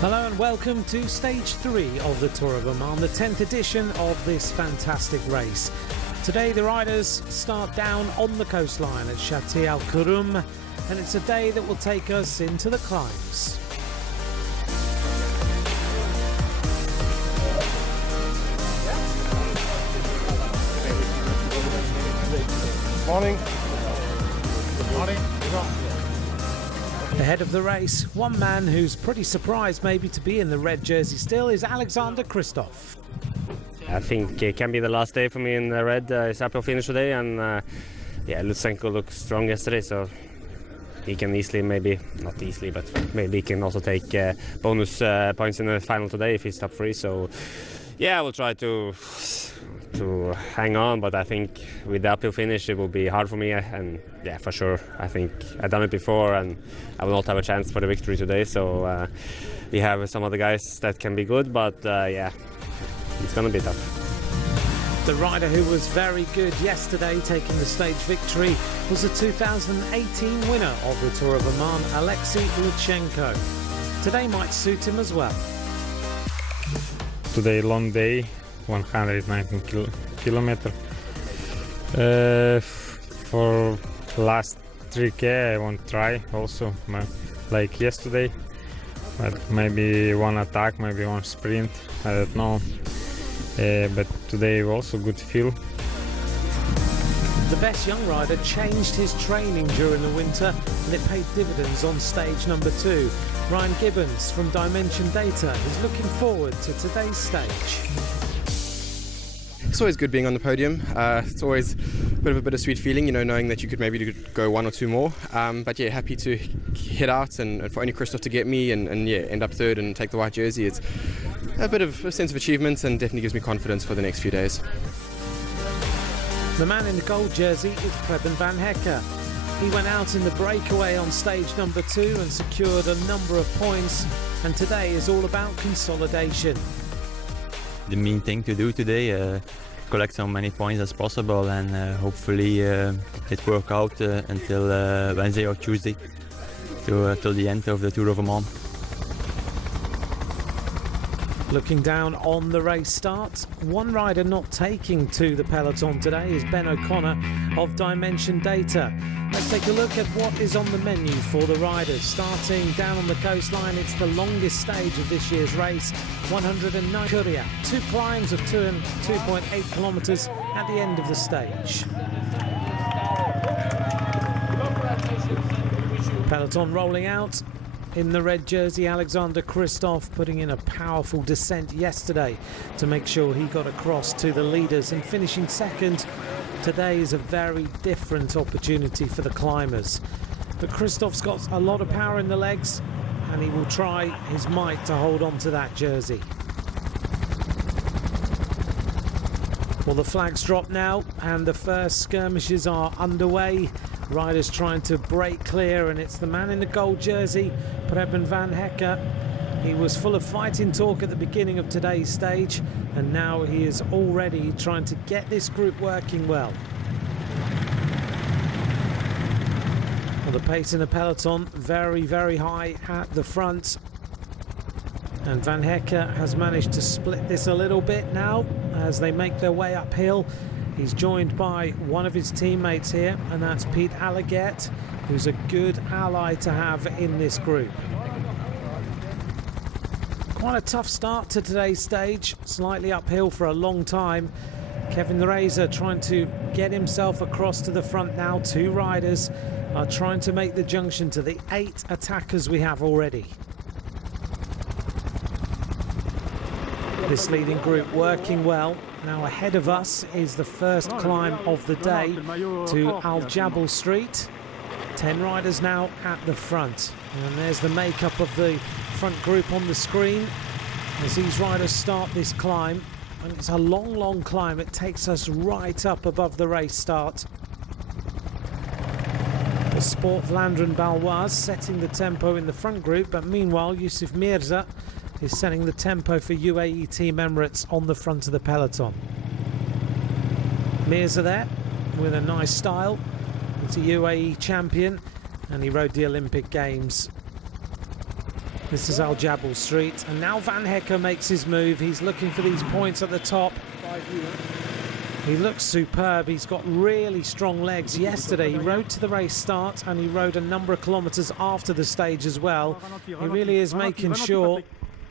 Hello and welcome to stage 3 of the Tour of Oman, the 10th edition of this fantastic race. Today the riders start down on the coastline at Shati Al Kurum, and it's a day that will take us into the climbs. Morning. Good morning. Ahead of the race, one man who's pretty surprised maybe to be in the red jersey still is Alexander Kristoff. I think it can be the last day for me in the red. It's happy to finish today, and Lutsenko looked strong yesterday, so he can easily, maybe not easily, but maybe he can also take bonus points in the final today if he's top 3. So yeah, I will try to hang on, but I think with the uphill finish it will be hard for me, and yeah, for sure I think I've done it before and I will not have a chance for the victory today. So we have some other guys that can be good, but yeah, it's gonna be tough. The rider who was very good yesterday, taking the stage victory, was the 2018 winner of the Tour of Oman, Alexei Lutsenko. Today might suit him as well. Today long day, 119 kilometer. For last 3K I won't try also like yesterday, but maybe one attack, maybe one sprint, I don't know. But today also good feel. The best young rider changed his training during the winter, and it paid dividends on stage number 2. Ryan Gibbons from Dimension Data is looking forward to today's stage. It's always good being on the podium. It's always a bit of a bittersweet feeling, you know, knowing that you could maybe go 1 or 2 more. But yeah, happy to head out and for only Kristoff to get me and yeah, end up 3rd and take the white jersey. It's a bit of a sense of achievement and definitely gives me confidence for the next few days. The man in the gold jersey is Preben van Hekke. He went out in the breakaway on stage number 2 and secured a number of points, and today is all about consolidation. The main thing to do today, collect so many points as possible, and hopefully it work out until Wednesday or Tuesday, till the end of the Tour of Oman. Looking down on the race start, one rider not taking to the peloton today is Ben O'Connor of Dimension Data. Let's take a look at what is on the menu for the riders. Starting down on the coastline, it's the longest stage of this year's race, 109 Kuria. 2 climbs of 2.8 kilometers at the end of the stage. Peloton rolling out. In the red jersey, Alexander Kristoff putting in a powerful descent yesterday to make sure he got across to the leaders, and finishing 2nd. Today is a very different opportunity for the climbers. But Kristoff's got a lot of power in the legs, and he will try his might to hold on to that jersey. Well, the flags drop now and the first skirmishes are underway. Riders trying to break clear, and it's the man in the gold jersey, Preben van Hekke. He was full of fighting talk at the beginning of today's stage, and now he is already trying to get this group working well. Well, the pace in the peloton very, very high at the front, and Van Hekke has managed to split this a little bit now as they make their way uphill. He's joined by one of his teammates here, and that's Pete Alleget, who's a good ally to have in this group. Quite a tough start to today's stage, slightly uphill for a long time. Kevin the Razor trying to get himself across to the front now. 2 riders are trying to make the junction to the 8 attackers we have already. This leading group working well. Now ahead of us is the first climb of the day to Al Jabal Street. 10 riders now at the front. And there's the makeup of the front group on the screen as these riders start this climb. And it's a long, long climb. It takes us right up above the race start. The Sport Vlaanderen Baloise setting the tempo in the front group, but meanwhile Yusuf Mirza is setting the tempo for UAE Team Emirates on the front of the peloton. Mirza there with a nice style. It's a UAE champion, and he rode the Olympic Games. This is Al Jabal Street, and now Van Hecker makes his move. He's looking for these points at the top. He looks superb. He's got really strong legs. Yesterday he rode to the race start and he rode a number of kilometres after the stage as well. He really is making sure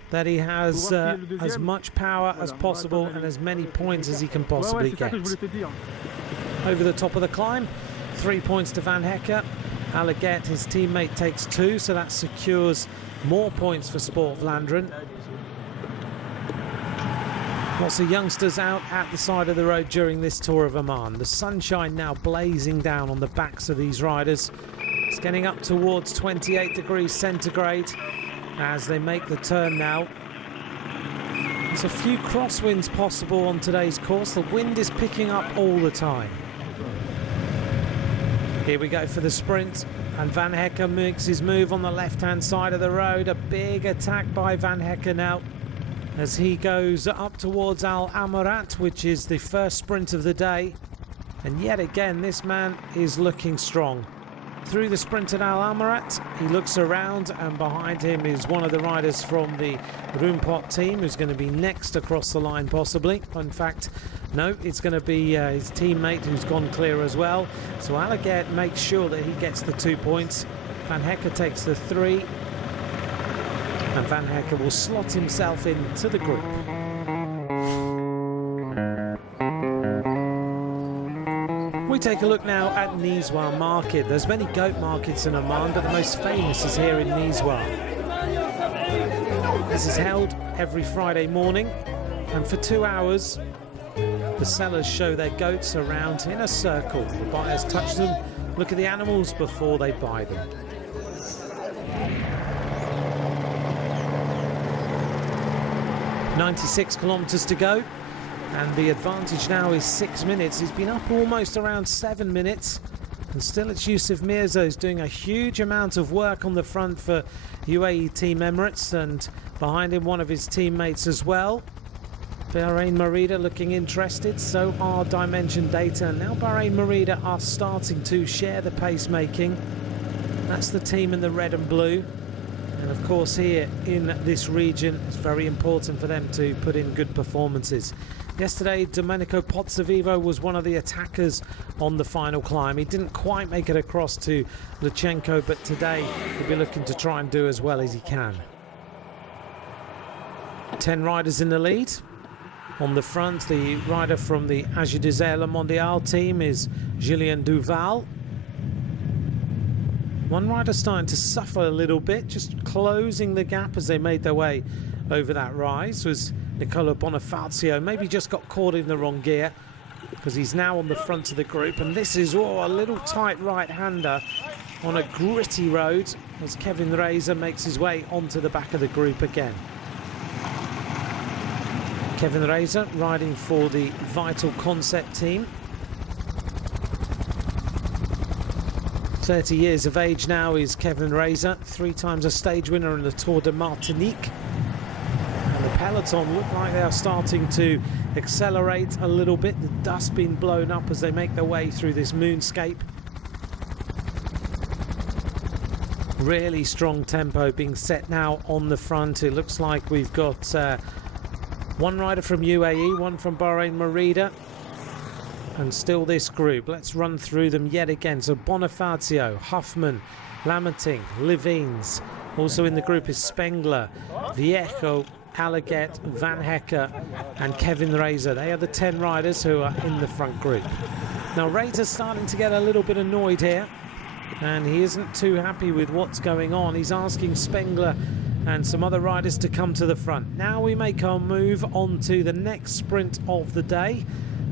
that he has as much power as possible and as many points as he can possibly get. Over the top of the climb, 3 points to Van Hecker. Alaget, his teammate, takes 2, so that secures more points for Sport Vlaanderen. Lots of youngsters out at the side of the road during this Tour of Oman. The sunshine now blazing down on the backs of these riders. It's getting up towards 28 degrees centigrade as they make the turn now. There's a few crosswinds possible on today's course. The wind is picking up all the time. Here we go for the sprint, and Van Hecker makes his move on the left-hand side of the road. A big attack by Van Hecker now as he goes up towards Al Amarat, which is the first sprint of the day. And yet again, this man is looking strong. Through the sprint at Al Amarat, he looks around, and behind him is one of the riders from the Roompot team who's going to be next across the line possibly. In fact, no, it's going to be his teammate who's gone clear as well. So Alaget makes sure that he gets the 2 points. Van Hecker takes the 3. And Van Hecker will slot himself into the group. We take a look now at Nizwa Market. There's many goat markets in Oman, but the most famous is here in Nizwa. This is held every Friday morning, and for 2 hours the sellers show their goats around in a circle. The buyers touch them, look at the animals before they buy them. "96 kilometres to go, and the advantage now is 6 minutes. He's been up almost around 7 minutes, and still it's Yusuf Mirza who's doing a huge amount of work on the front for UAE Team Emirates, and behind him one of his teammates as well. Bahrain Merida looking interested, so are Dimension Data, and now Bahrain Merida are starting to share the pacemaking. That's the team in the red and blue. And of course here in this region it's very important for them to put in good performances. Yesterday Domenico Pozzovivo was one of the attackers on the final climb. He didn't quite make it across to Luchenko, but today he'll be looking to try and do as well as he can. 10 riders in the lead. On the front, the rider from the Agi Desert Mondial team is Julien Duval. One rider starting to suffer a little bit, just closing the gap as they made their way over that rise, was Nicola Bonifazio. Maybe just got caught in the wrong gear because he's now on the front of the group. And this is a little tight right-hander on a gritty road as Kevin Reza makes his way onto the back of the group again. Kevin Reza riding for the Vital Concept team. 30 years of age now is Kevin Reza, 3 times a stage winner in the Tour de Martinique. And the peloton look like they are starting to accelerate a little bit. The dust being blown up as they make their way through this moonscape. Really strong tempo being set now on the front. It looks like we've got one rider from UAE, one from Bahrain Merida, and still this group. Let's run through them yet again. So Bonifazio, Huffman, Lamerting, Levines. Also in the group is Spengler, Viejo, Alaget, Van Hecker and Kevin Reza. They are the 10 riders who are in the front group. Now Reza's starting to get a little bit annoyed here, and he isn't too happy with what's going on. He's asking Spengler and some other riders to come to the front. Now we make our move on to the next sprint of the day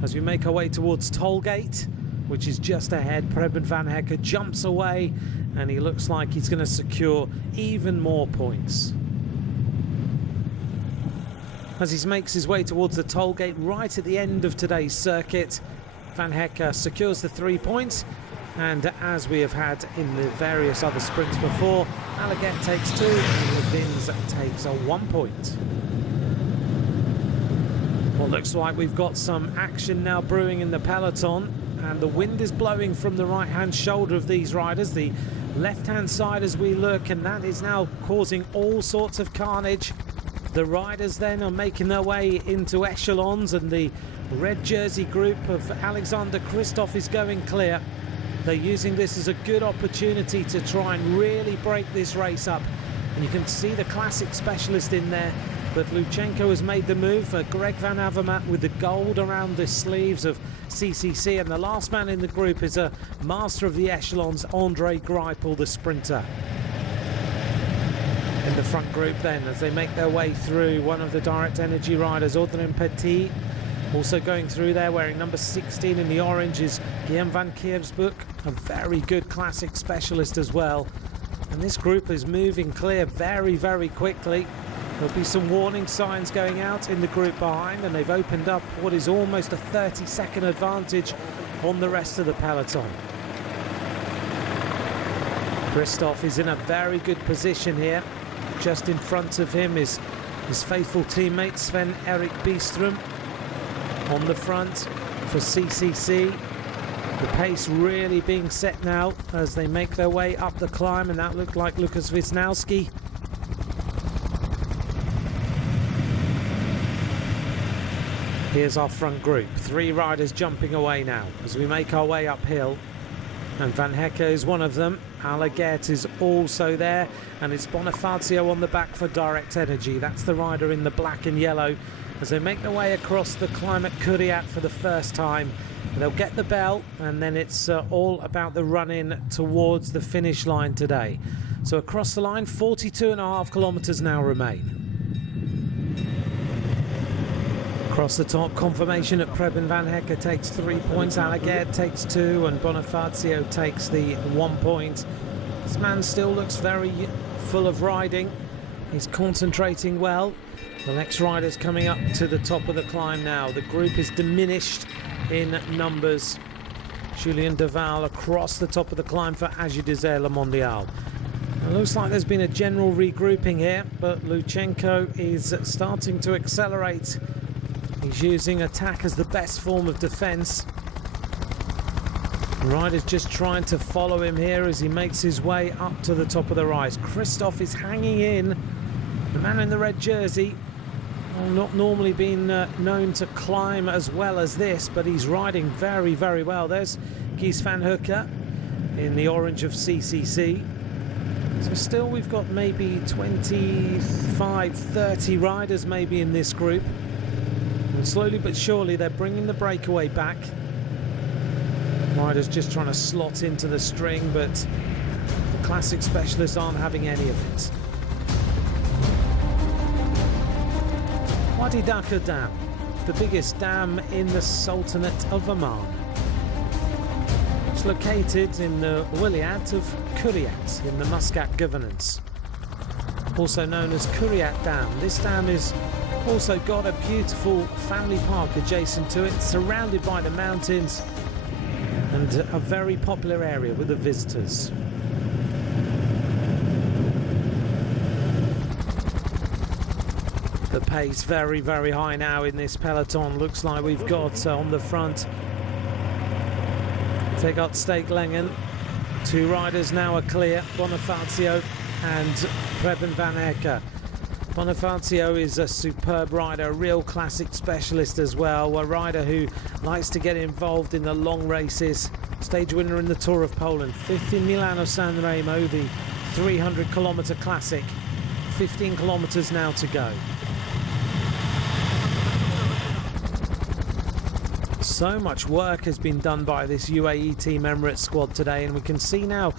as we make our way towards Tollgate, which is just ahead. Preben Van Hecker jumps away and he looks like he's going to secure even more points. As he makes his way towards the Tollgate right at the end of today's circuit, Van Hecker secures the 3 points, and as we have had in the various other sprints before, Alaget takes 2 and Levins takes a 1 point. Well, looks like we've got some action now brewing in the peloton. and the wind is blowing from the right-hand shoulder of these riders, the left-hand side as we look, and that is now causing all sorts of carnage. The riders then are making their way into echelons, and the red jersey group of Alexander Kristoff is going clear. They're using this as a good opportunity to try and really break this race up. And you can see the classic specialist in there, but Luchenko has made the move for Greg Van Avermaet with the gold around the sleeves of CCC, and the last man in the group is a master of the echelons, Andre Greipel, the sprinter. In the front group then, as they make their way through, one of the Direct Energy riders, Audrey Petit, also going through there wearing number 16 in the orange is Guillaume van Kiersbroek, a very good classic specialist as well. And this group is moving clear very, very quickly. There'll be some warning signs going out in the group behind, and they've opened up what is almost a 30-second advantage on the rest of the peloton. Kristoff is in a very good position here. Just in front of him is his faithful teammate Sven-Erik Byström on the front for CCC. The pace really being set now as they make their way up the climb, and that looked like Lukas Wisnowski. Here's our front group, 3 riders jumping away now as we make our way uphill, and Van Hecke is one of them. Allegert is also there, and it's Bonifacio on the back for Direct Energy. That's the rider in the black and yellow as they make their way across the climb at Curiat for the first time. They'll get the bell, and then it's all about the run-in towards the finish line today. So across the line, 42.5 kilometres now remain. Across the top, confirmation that Preben Van Hecke takes 3 points, Allegert takes 2, and Bonifacio takes the 1 point. This man still looks very full of riding. He's concentrating well. The next rider's coming up to the top of the climb now. The group is diminished in numbers. Julien Deval across the top of the climb for Agi Désert Le Mondial. It looks like there's been a general regrouping here, but Luchenko is starting to accelerate. He's using attack as the best form of defence. The rider's just trying to follow him here as he makes his way up to the top of the rise. Kristoff is hanging in. The man in the red jersey, not normally been known to climb as well as this, but he's riding very, very well. There's Gies van Hooke in the orange of CCC. So still we've got maybe 25, 30 riders maybe in this group. And slowly but surely they're bringing the breakaway back. Riders just trying to slot into the string, but the classic specialists aren't having any of it. Wadi Daka Dam, the biggest dam in the Sultanate of Oman. It's located in the Wilayat of Curiat in the Muscat Governance, also known as Curiat Dam. This dam is also got a beautiful family park adjacent to it, surrounded by the mountains, and a very popular area with the visitors. The pace very, very high now in this peloton. Looks like we've got on the front Tegot Steeglengen. 2 riders now are clear, Bonifacio and Preben Van Hecke. Bonifacio is a superb rider, a real classic specialist as well, a rider who likes to get involved in the long races. Stage winner in the Tour of Poland, 5th in Milano-San Remo, the 300-kilometre classic. 15 kilometres now to go. So much work has been done by this UAE Team Emirates squad today, and we can see now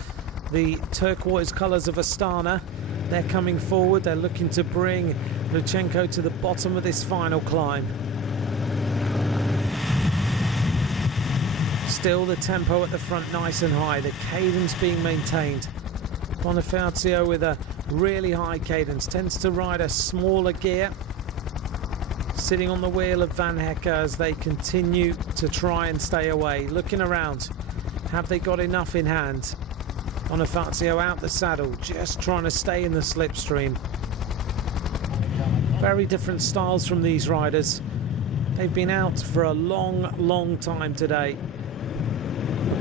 the turquoise colours of Astana. They're coming forward, they're looking to bring Luchenko to the bottom of this final climb. Still the tempo at the front nice and high, the cadence being maintained. Bonifacio with a really high cadence, tends to ride a smaller gear, sitting on the wheel of Van Hecke as they continue to try and stay away. Looking around, have they got enough in hand? Bonifacio out the saddle, just trying to stay in the slipstream. Very different styles from these riders. They've been out for a long, long time today.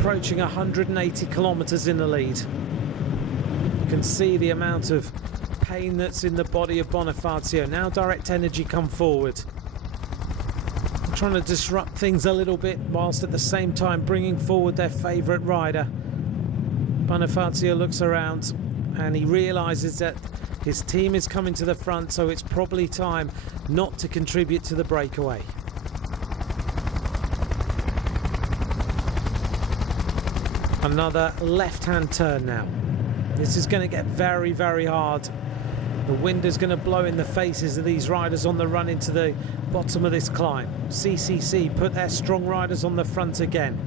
approaching 180 kilometers in the lead. You can see the amount of pain that's in the body of Bonifacio. Now Direct Energy come forward, trying to disrupt things a little bit whilst at the same time bringing forward their favourite rider. Bonifacio looks around and he realises that his team is coming to the front, so it's probably time not to contribute to the breakaway. Another left-hand turn now. This is going to get very, very hard. The wind is going to blow in the faces of these riders on the run into the bottom of this climb. CCC put their strong riders on the front again.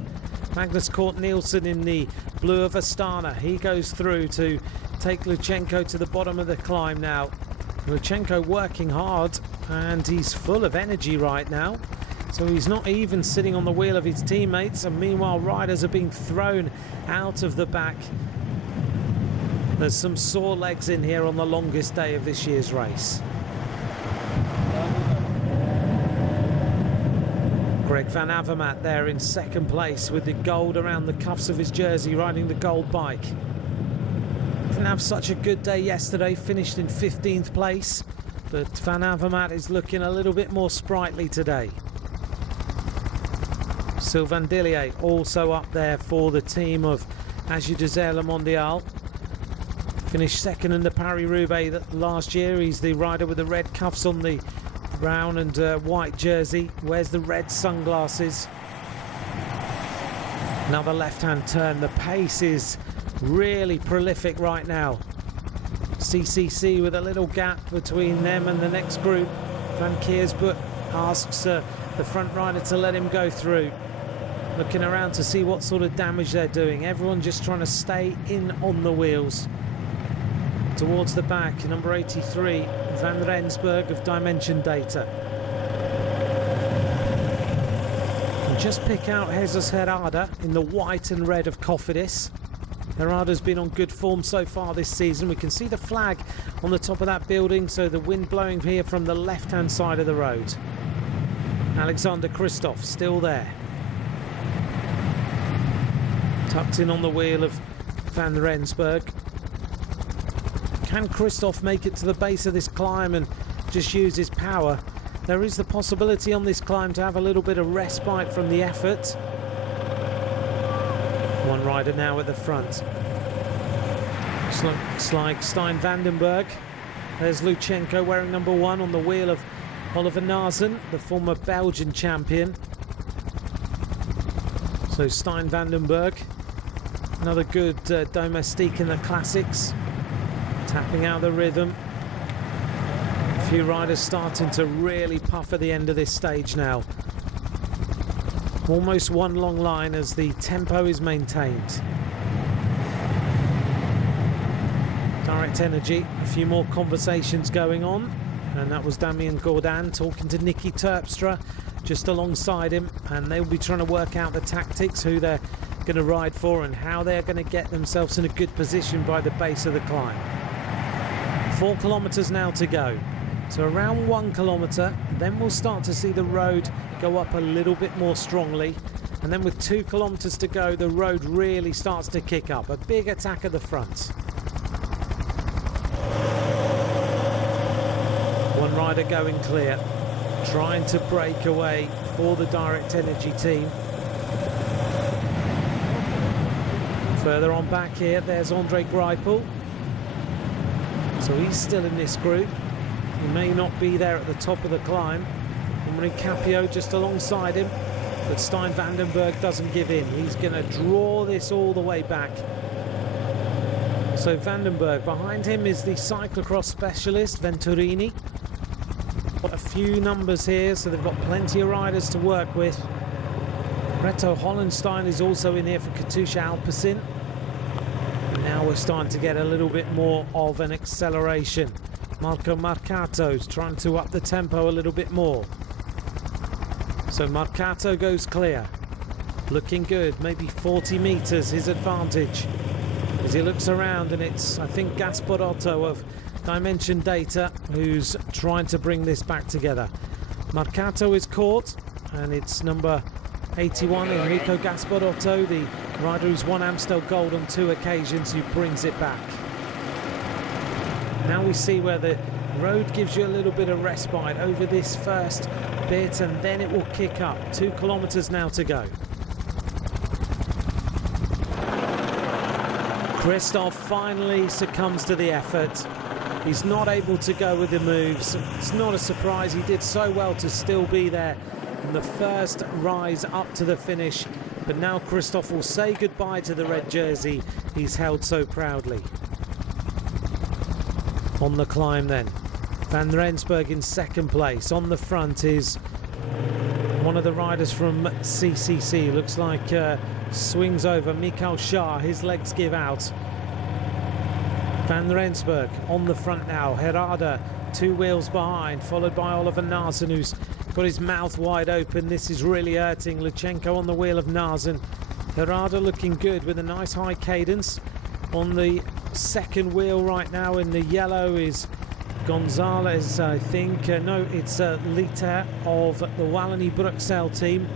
Magnus Cort Nielsen in the blue of Astana. He goes through to take Luchenko to the bottom of the climb now. Luchenko working hard and he's full of energy right now. So he's not even sitting on the wheel of his teammates, and meanwhile riders are being thrown out of the back. There's some sore legs in here on the longest day of this year's race. Greg van Avermaet there in second place with the gold around the cuffs of his jersey, riding the gold bike. Didn't have such a good day yesterday, finished in 15th place, but van Avermaet is looking a little bit more sprightly today. Sylvain Dillier also up there for the team of Agi Désert Le Mondial. Finished second in the Paris-Roubaix last year. He's the rider with the red cuffs on the brown and white jersey. Wears the red sunglasses. Another left-hand turn. The pace is really prolific right now. CCC with a little gap between them and the next group. Van Kiersbroek asks the front rider to let him go through. Looking around to see what sort of damage they're doing. Everyone just trying to stay in on the wheels. Towards the back, number 83, Van Rensburg of Dimension Data. And just pick out Jesus Herrada in the white and red of Cofidis. Herrada's been on good form so far this season. We can see the flag on the top of that building, so the wind blowing here from the left-hand side of the road. Alexander Kristoff still there. Tucked in on the wheel of Van Rensburg. Can Kristoff make it to the base of this climb and just use his power? There is the possibility on this climb to have a little bit of respite from the effort. One rider now at the front. Looks like Stein Vandenberg. There's Luchenko wearing number 1 on the wheel of Oliver Nazen, the former Belgian champion. So Stein Vandenberg, another good domestique in the classics. Tapping out the rhythm. A few riders starting to really puff at the end of this stage now. Almost one long line as the tempo is maintained. Direct Energy, a few more conversations going on, and that was Damien Gordin talking to Nicky Terpstra just alongside him, and they'll be trying to work out the tactics, who they're going to ride for and how they're going to get themselves in a good position by the base of the climb. 4 kilometers now to go, so around 1 kilometer, then we'll start to see the road go up a little bit more strongly, and then with 2 kilometers to go, the road really starts to kick up. A big attack at the front. One rider going clear, trying to break away for the Direct Energy team. Further on back here, there's Andre Greipel. So he's still in this group. He may not be there at the top of the climb. Henri Capio just alongside him, but Stein Vandenberg doesn't give in. He's going to draw this all the way back. So Vandenberg, behind him is the cyclocross specialist Venturini. Got a few numbers here, so they've got plenty of riders to work with. Reto Hollenstein is also in here for Katusha Alpecin. Now we're starting to get a little bit more of an acceleration. Marco Marcato's trying to up the tempo a little bit more. So Marcato goes clear. Looking good, maybe 40 meters his advantage. As he looks around, and it's, I think, Gasparotto of Dimension Data who's trying to bring this back together. Marcato is caught, and it's number 81, Enrico Gasparotto, the rider who's won Amstel Gold on 2 occasions, who brings it back. Now we see where the road gives you a little bit of respite over this first bit, and then it will kick up. 2 kilometers now to go. Christoph finally succumbs to the effort. He's not able to go with the moves. It's not a surprise. He did so well to still be there in the first rise up to the finish. But now Christoph will say goodbye to the red jersey he's held so proudly. On the climb then, Van Rensburg in second place. On the front is one of the riders from CCC. Looks like swings over Mikael Shah. His legs give out. Van Rensburg on the front now. Herada 2 wheels behind, followed by Oliver Naesen, who's got his mouth wide open. This is really hurting. Luchenko on the wheel of Naesen. Herada looking good with a nice high cadence. On the second wheel right now in the yellow is Gonzalez, I think. No, it's Liter of the Wallonie-Bruxelles team.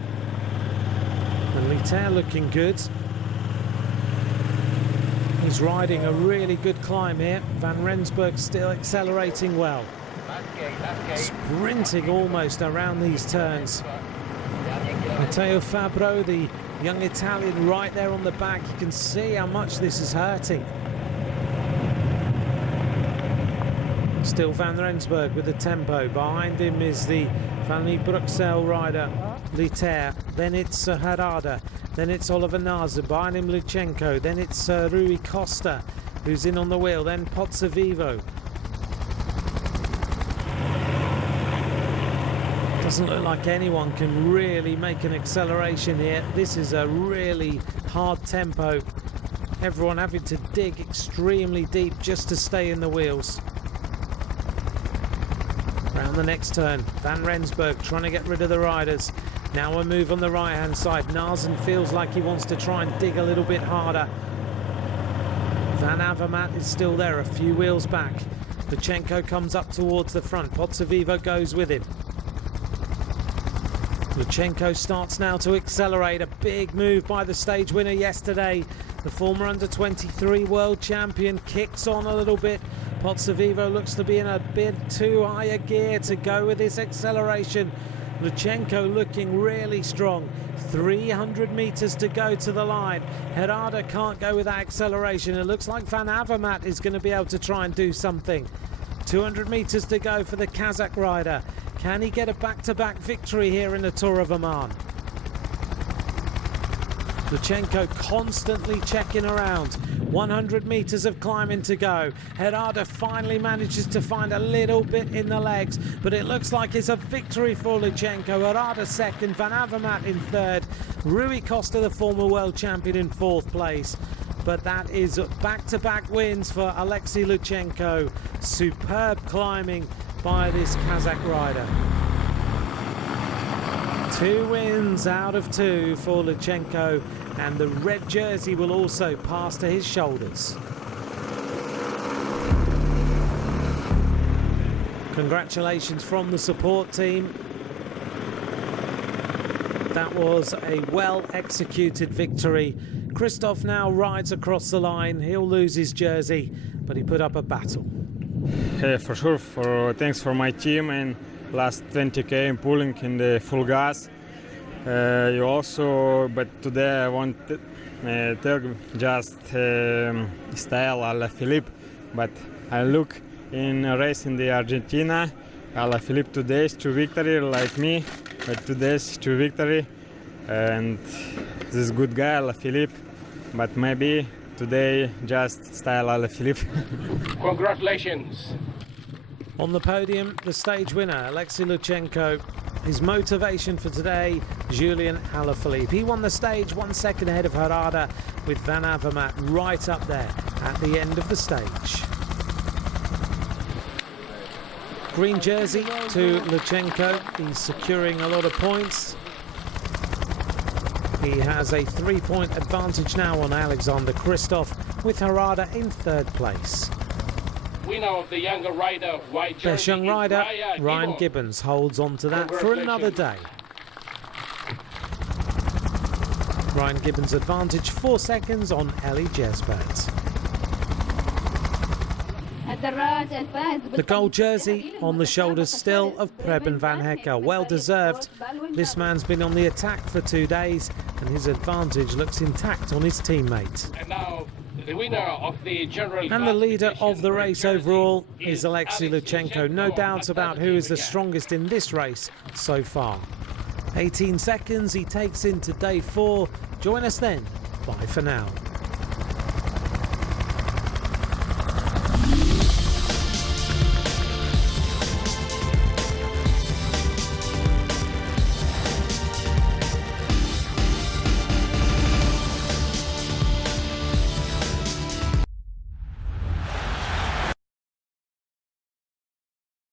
And Liter looking good. He's riding a really good climb here. Van Rensburg still accelerating well. Sprinting almost around these turns. Matteo Fabro, the young Italian, right there on the back. You can see how much this is hurting. Still Van Rensburg with the tempo. Behind him is the Wallonie-Bruxelles rider, Liter. Then it's Herada. Then it's Oliver Naesen. Behind him Luchenko. Then it's Rui Costa, who's in on the wheel. Then Pozzovivo. Doesn't look like anyone can really make an acceleration here. This is a really hard tempo. Everyone having to dig extremely deep just to stay in the wheels. Around the next turn, Van Rensburg trying to get rid of the riders. Now a move on the right-hand side. Naesen feels like he wants to try and dig a little bit harder. Van Avermaet is still there, a few wheels back. Luchenko comes up towards the front. Pozzovivo goes with him. Luchenko starts now to accelerate. A big move by the stage winner yesterday. The former under-23 world champion kicks on a little bit. Pozzovivo looks to be in a bit too high a gear to go with this acceleration. Luchenko looking really strong. 300 meters to go to the line. Herada can't go with that acceleration. It looks like Van Avermaet is going to be able to try and do something. 200 meters to go for the Kazakh rider. Can he get a back-to-back victory here in the Tour of Oman? Luchenko constantly checking around. 100 meters of climbing to go. Herada finally manages to find a little bit in the legs, but it looks like it's a victory for Luchenko. Herada second, Van Avermaet in third, Rui Costa, the former world champion, in fourth place. But that is back-to-back wins for Alexei Luchenko. Superb climbing by this Kazakh rider. 2 wins out of 2 for Luchenko, and the red jersey will also pass to his shoulders. Congratulations from the support team. That was a well-executed victory. Christoph now rides across the line. He'll lose his jersey, but he put up a battle. Yeah, for sure. Thanks for my team and last 20k pulling in the full gas. You also, but today I want to tell just style Alaphilippe, but I look in a race in the Argentina. Alaphilippe today is 2 victory like me, but today's 2 victory, and this good guy Alaphilippe, but maybe today just style Alaphilippe. Congratulations. On the podium, the stage winner, Alexei Luchenko. His motivation for today, Julian Alaphilippe. He won the stage 1 second ahead of Herada, with Van Avermaet right up there at the end of the stage. Green jersey to Luchenko. He's securing a lot of points. He has a 3-point advantage now on Alexander Christoph, with Herada in third place. Winner of the younger rider, white jersey, Best young rider, Ryan Gibbons, holds on to that for another day. Ryan Gibbons' advantage 4 seconds on Ellie Jesbert. The gold jersey on the shoulders still of Preben van Hecker. Well deserved. This man's been on the attack for 2 days and his advantage looks intact on his teammate. And now the winner of the general And the leader of the race overall is Alexei Luchenko. No doubts about who is the strongest in this race so far. 18 seconds he takes into day 4. Join us then. Bye for now.